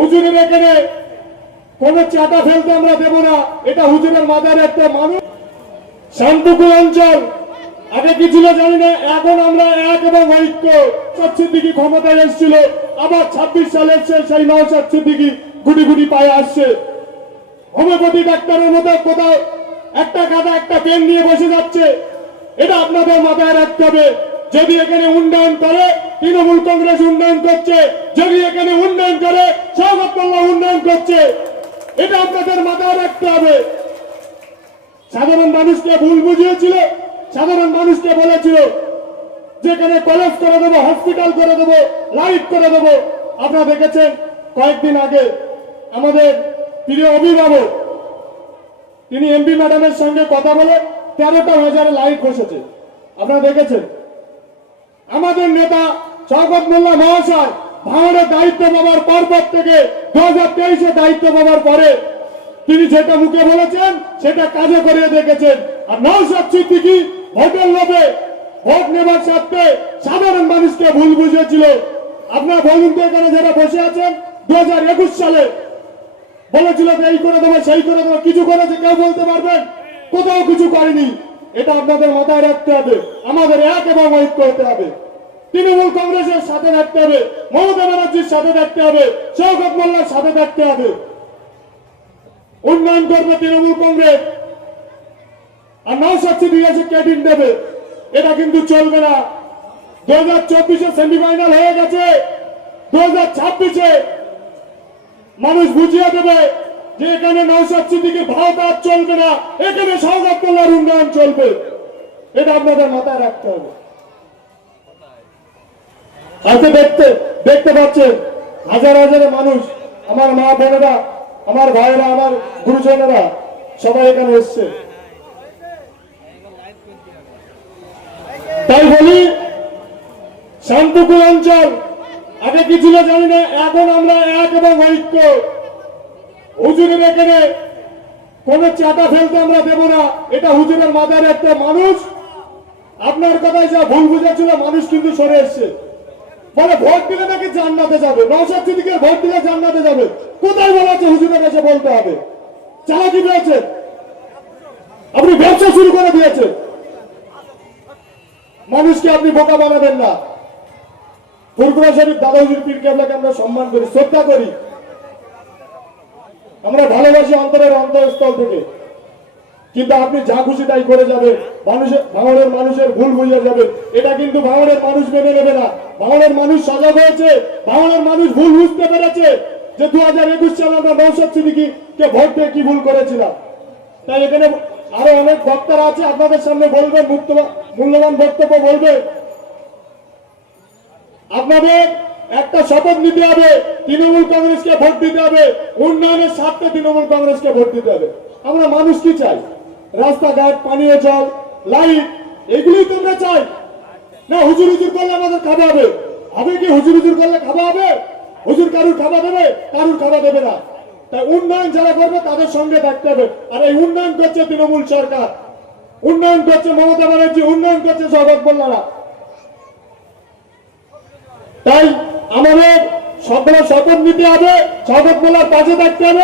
হুজুরের এখানে কোন চাটা ফেলতে আমরা দেব না। এটা হুজুরের মাথার একটা মানুষ। শান্তপুর অঞ্চল, আগে কি ছিল জানি না, এখন আমরা এক এবং ঐক্য। সিদ্দিকি ক্ষমতায় এসেছিল, আবার ছাব্বিশ সালে এসছে, সেই নওশাদ সিদ্দিকি গুটি গুটি পায়ে আসছে। হোমিওপ্যাথি ডাক্তারের মতো কোথাও একটা গাদা, একটা পেন নিয়ে বসে যাচ্ছে। এটা আপনাদের মাথায় রাখতে হবে। যদি এখানে উন্নয়ন করে তৃণমূল কংগ্রেস উন্নয়ন করছে, যদি এখানে উন্নয়ন করে সৌগত উন্নয়ন করছে। এটা আপনাদের মাথায় রাখতে হবে। সাধারণ মানুষকে ভুল বুঝিয়েছিল, সাধারণ মানুষকে বলেছিল, যেখানে কলেজ করে দেবো, হসপিটাল করে দেবো, লাইট করে দেবো। আপনারা দেখেছেন, কয়েকদিন আগে আমাদের প্রিয় অভিভাবক, তিনি এমপি ম্যাডামের সঙ্গে কথা বলে তেরোটা হাজারে লাইট বসেছে। আপনারা দেখেছেন? আমাদের নেতা শওকত মোল্লা মহাশয়। ভাঙনের দায়িত্ব পাওয়ার পরপর থেকে দু হাজার তেইশে দায়িত্ব পাওয়ার পরে তিনি যেটা মুখে বলেছেন, সেটা কাজে করে দেখেছেন আর নৌসাদ সিদ্দিকি ভোটের লোভে, ভোট নেবার স্বার্থে সাধারণ মানুষকে ভুল বুঝিয়েছিল। আপনার বলুন তো এখানে যারা বসে আছেন, দু হাজার একুশ সালে বলেছিল এই করে দেবো, সেই করে দেবো, কিছু করেছে, কেউ বলতে পারবেন কোথাও কিছু করেনি। এটা আপনাদের মাথায় রাখতে হবে, আমাদের এক এবং ঐক্য হতে হবে। তৃণমূল কংগ্রেসের সাথে থাকতে হবে, মমতা ব্যানার্জির সাথে থাকতে হবে, শওকত মোল্লার সাথে থাকতে হবে। উন্নয়ন করবে তৃণমূল কংগ্রেস। আর নৌসাদ সিদ্দিকে ক্যাবিন দেবে। এটা কিন্তু চলবে না। দু হাজার চব্বিশে সেমিফাইনাল হয়ে গেছে। দু হাজার ছাব্বিশে মানুষ বুঝিয়ে দেবে যে এখানে নৌসাদ সিদ্দিকের ভারত আর চলবে না। এখানে সৌগত মোল্লার উন্নয়ন চলবে। এটা আপনাদের মাথায় রাখতে হবে। আজকে দেখতে দেখতে পাচ্ছেন হাজার হাজার মানুষ, আমার মা বোনেরা, আমার ভাইয়েরা, আমার গুরুজনেরা সবাই এখানে এসছে। তাই বলি, শান্তপুর অঞ্চল, আগে কি ছিল জানি না, এখন আমরা এক এবং ঐক্য। হুজুরের এখানে কোন চাটা ফেলতে আমরা দেব না, এটা হুজুরের মাথার একটা মানুষ। আপনার কথায় যা ভুল বুঝেছিল মানুষ কিন্তু সরে এসছে। বলে ভোট দিলে নাকি জান্নাতে যাবে? নৌসাদ সিদ্দিকের ভোট দিলে জান্নাতে যাবে। কোথায় বলা আছে হুজুরের কাছে বলতে হবে? চালাকি পেয়েছে আপনি ব্যবসা শুরু করে দিয়েছেন মানুষকে আপনি বোকা বানাবেন না। ফুরকুরা শরীফ দাদা হুজুর পীর কেবলাকে আমরা সম্মান করি, শ্রদ্ধা করি। আমরা ভালোবাসি অন্তরের অন্তরস্থল থেকে। কিন্তু আপনি যা খুশি তাই করে যাবেন। মানুষের ভাঙনের মানুষের ভুল বুঝে যাবে এটা কিন্তু ভাঙনের মানুষ মেনে নেবে না। ভাঙনের মানুষ সজাগ হয়েছে। ভাঙনের মানুষ ভুল বুঝতে পেরেছে যে দু হাজার একুশ সালে আমরা নৌসাদ সিদ্দিকি কে ভোট দিয়ে কি ভুল করেছিলাম। তাই এখানে আরও অনেক বক্তারা আছে। আপনাদের সামনে মুক্ত- মূল্যবান বক্তব্য বলবে আপনাদের একটা শপথ নিতে হবে, তৃণমূল কংগ্রেসকে ভোট দিতে হবে। উন্নয়নের স্বার্থে তৃণমূল কংগ্রেসকে ভোট দিতে হবে। আমরা মানুষ কি চাই? রাস্তাঘাট, পানীয় জল, লাইট, এগুলোই তোমরা চাই। না, হুজুর হুজুর করলে আমাদের খাওয়া হবে। হবে কি হুজুর হুজুর করলে খাওয়া হবে? হুজুর কারুর খাওয়া দেবে? কারুর খাওয়া দেবে না। তাই উন্নয়ন যারা করবে, তাদের সঙ্গে থাকতে হবে। আর এই উন্নয়ন করছে তৃণমূল সরকার। উন্নয়ন করছে মমতা ব্যানার্জি, উন্নয়ন করছে জগৎ মোল্লারা তাই আমাদের সকলে শপথ নিতে হবে শপথ মোল্লার পাশে থাকতে হবে।